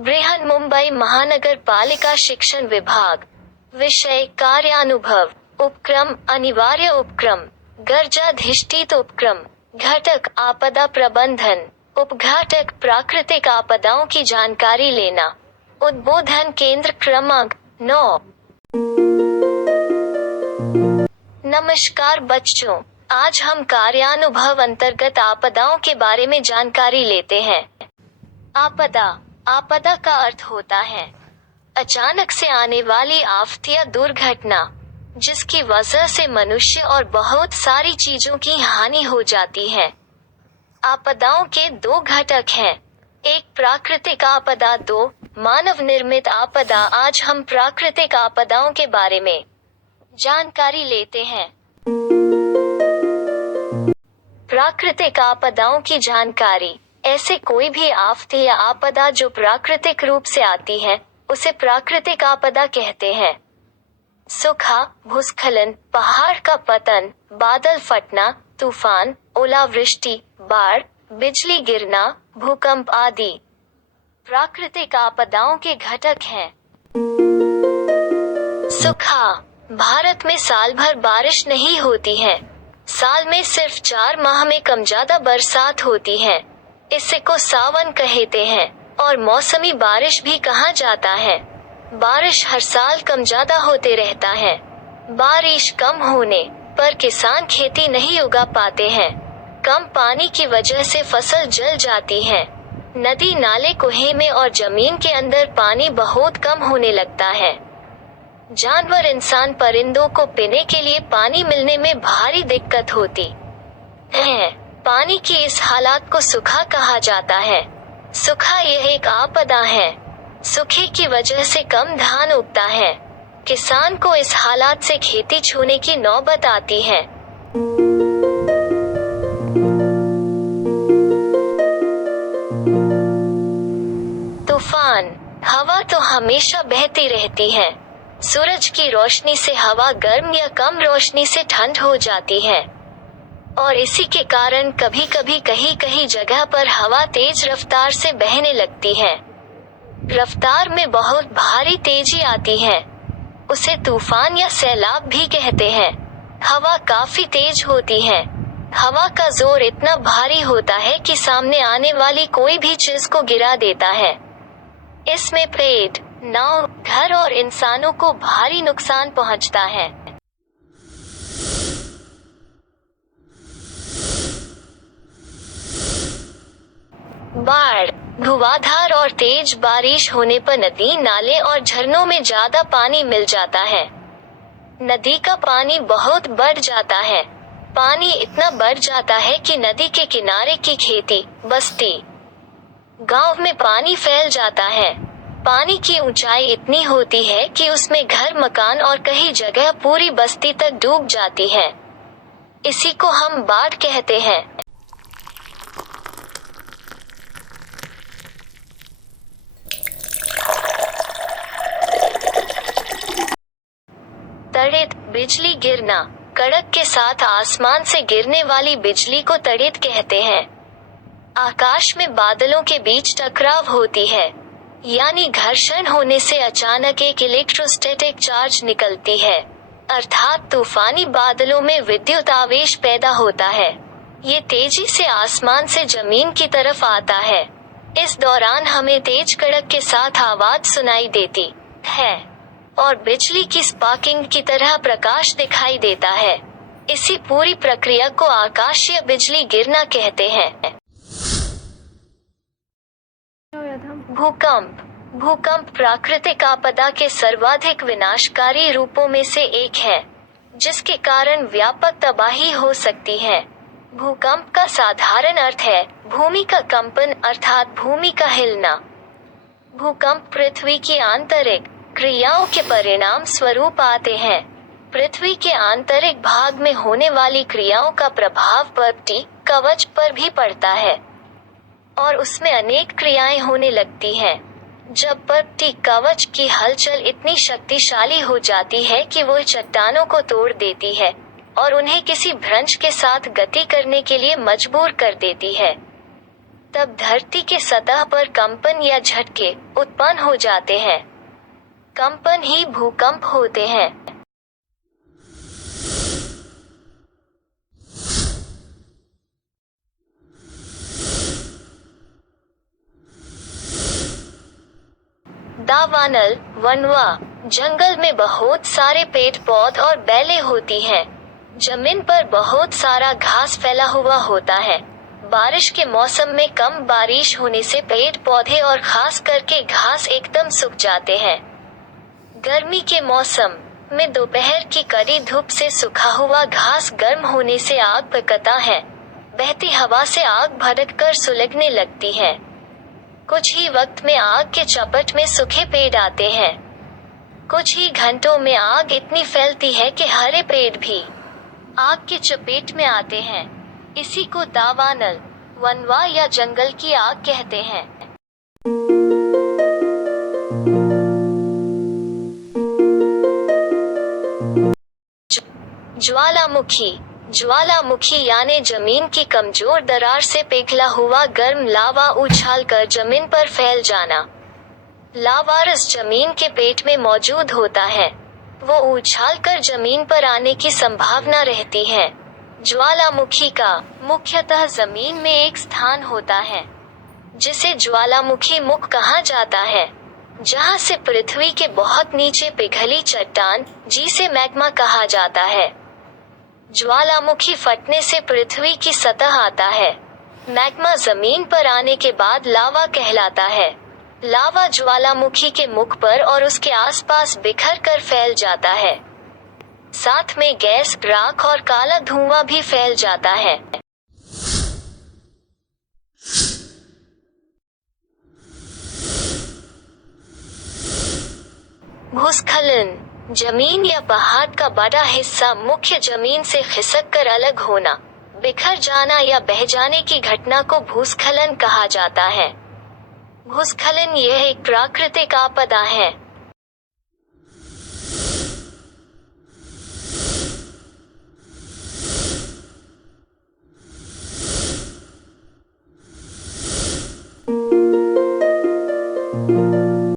बृहन्मुंबई महानगर पालिका शिक्षण विभाग। विषय कार्यानुभव। उपक्रम अनिवार्य उपक्रम। गर्जाधिष्ठित उपक्रम। घटक आपदा प्रबंधन। उपघटक प्राकृतिक आपदाओं की जानकारी लेना। उद्बोधन केंद्र क्रमांक 9। नमस्कार बच्चों, आज हम कार्यानुभव अंतर्गत आपदाओं के बारे में जानकारी लेते हैं। आपदा का अर्थ होता है अचानक से आने वाली आफत या दुर्घटना, जिसकी वजह से मनुष्य और बहुत सारी चीजों की हानि हो जाती है। आपदाओं के दो घटक हैं, एक प्राकृतिक आपदा, दो मानव निर्मित आपदा। आज हम प्राकृतिक आपदाओं के बारे में जानकारी लेते हैं। प्राकृतिक आपदाओं की जानकारी। ऐसे कोई भी आफत या आपदा जो प्राकृतिक रूप से आती है, उसे प्राकृतिक आपदा कहते हैं। सूखा, भूस्खलन, पहाड़ का पतन, बादल फटना, तूफान, ओलावृष्टि, बाढ़, बिजली गिरना, भूकंप आदि प्राकृतिक आपदाओं के घटक हैं। सूखा। भारत में साल भर बारिश नहीं होती है। साल में सिर्फ 4 माह में कम ज्यादा बरसात होती है। इसे को सावन कहते हैं और मौसमी बारिश भी कहा जाता है। बारिश हर साल कम ज्यादा होते रहता है। बारिश कम होने पर किसान खेती नहीं उगा पाते हैं। कम पानी की वजह से फसल जल जाती है। नदी नाले कुएं में और जमीन के अंदर पानी बहुत कम होने लगता है। जानवर, इंसान, परिंदों को पीने के लिए पानी मिलने में भारी दिक्कत होती है। पानी की इस हालात को सूखा कहा जाता है। सूखा यह एक आपदा है। सूखे की वजह से कम धान उगता है। किसान को इस हालात से खेती छूने की नौबत आती है। तूफान। हवा तो हमेशा बहती रहती है। सूरज की रोशनी से हवा गर्म या कम रोशनी से ठंड हो जाती है और इसी के कारण कभी कभी कहीं जगह पर हवा तेज रफ्तार से बहने लगती है। रफ्तार में बहुत भारी तेजी आती है, उसे तूफान या सैलाब भी कहते हैं। हवा काफी तेज होती है। हवा का जोर इतना भारी होता है कि सामने आने वाली कोई भी चीज को गिरा देता है। इसमें पेड़, नाव, घर और इंसानों को भारी नुकसान पहुंचता है। बाढ़। धुआंधार और तेज बारिश होने पर नदी, नाले और झरनों में ज्यादा पानी मिल जाता है। नदी का पानी बहुत बढ़ जाता है। पानी इतना बढ़ जाता है कि नदी के किनारे की खेती, बस्ती, गांव में पानी फैल जाता है। पानी की ऊंचाई इतनी होती है कि उसमें घर, मकान और कई जगह पूरी बस्ती तक डूब जाती है। इसी को हम बाढ़ कहते हैं। तड़ित। बिजली गिरना। कड़क के साथ आसमान से गिरने वाली बिजली को तड़ित कहते हैं। आकाश में बादलों के बीच टकराव होती है, यानी घर्षण होने से अचानक एक इलेक्ट्रोस्टैटिक चार्ज निकलती है, अर्थात तूफानी बादलों में विद्युत आवेश पैदा होता है। ये तेजी से आसमान से जमीन की तरफ आता है। इस दौरान हमें तेज कड़क के साथ आवाज सुनाई देती है और बिजली की स्पार्किंग की तरह प्रकाश दिखाई देता है। इसी पूरी प्रक्रिया को आकाशीय बिजली गिरना कहते हैं। भूकंप। भूकंप प्राकृतिक आपदा के सर्वाधिक विनाशकारी रूपों में से एक है, जिसके कारण व्यापक तबाही हो सकती है। भूकंप का साधारण अर्थ है भूमि का कंपन, अर्थात भूमि का हिलना। भूकंप पृथ्वी की आंतरिक क्रियाओं के परिणाम स्वरूप आते हैं। पृथ्वी के आंतरिक भाग में होने वाली क्रियाओं का प्रभाव पृथ्वी कवच पर भी पड़ता है और उसमें अनेक क्रियाएं होने लगती हैं। जब पृथ्वी कवच की हलचल इतनी शक्तिशाली हो जाती है कि वो चट्टानों को तोड़ देती है और उन्हें किसी भ्रंश के साथ गति करने के लिए मजबूर कर देती है। तब धरती के सतह पर कंपन या झटके उत्पन्न हो जाते हैं। कंपन ही भूकंप होते हैं। दावानल, वनवा, जंगल में बहुत सारे पेड़ पौधे और बेलें होती हैं। जमीन पर बहुत सारा घास फैला हुआ होता है। बारिश के मौसम में कम बारिश होने से पेड़ पौधे और खास करके घास एकदम सूख जाते हैं। गर्मी के मौसम में दोपहर की कड़ी धूप से सूखा हुआ घास गर्म होने से आग पकड़ता है। बहती हवा से आग भड़ककर सुलगने लगती है। कुछ ही वक्त में आग के चपेट में सूखे पेड़ आते हैं। कुछ ही घंटों में आग इतनी फैलती है कि हरे पेड़ भी आग के चपेट में आते हैं। इसी को दावानल, वनवा या जंगल की आग कहते हैं। ज्वालामुखी, ज्वालामुखी यानी जमीन की कमजोर दरार से पिघला हुआ गर्म लावा उछालकर जमीन पर फैल जाना। लावारस जमीन के पेट में मौजूद होता है। वो उछालकर जमीन पर आने की संभावना रहती है। ज्वालामुखी का मुख्यतः जमीन में एक स्थान होता है जिसे ज्वालामुखी मुख कहा जाता है, जहां से पृथ्वी के बहुत नीचे पिघली चट्टान, जिसे मैग्मा कहा जाता है। ज्वालामुखी फटने से पृथ्वी की सतह आता है। मैग्मा जमीन पर आने के बाद लावा कहलाता है। लावा ज्वालामुखी के मुख पर और उसके आसपास बिखर कर फैल जाता है। साथ में गैस, राख और काला धुआं भी फैल जाता है। भूस्खलन, जमीन या पहाड़ का बड़ा हिस्सा मुख्य जमीन से खिसक कर अलग होना, बिखर जाना या बह जाने की घटना को भूस्खलन कहा जाता है। भूस्खलन यह एक प्राकृतिक आपदा है